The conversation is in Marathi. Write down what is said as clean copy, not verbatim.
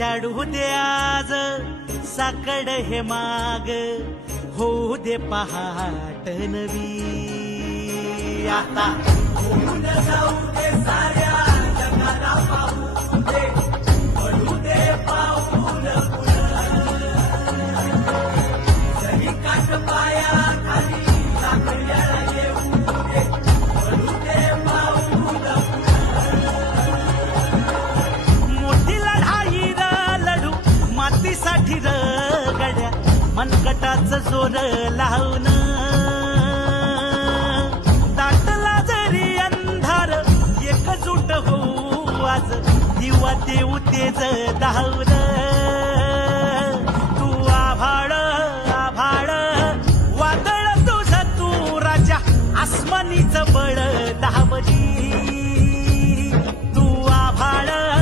चढू दे आज साकड हे माग, होऊ दे पहाट नवी. आता होऊन जाऊ दे साऱ्या जगाला पाहू दे, पडू दे पाऊल पुढं. जरी काट पाया खाली साकड्याला येऊ दे, पडू दे पाऊल पुढं. मोठी लढाई र लढू मातीसाठी र गड्या, मनगटाच जोर लावून. दाटला जरी अंधार एकजूट होऊ आज, दिवा देऊ तेज धावून.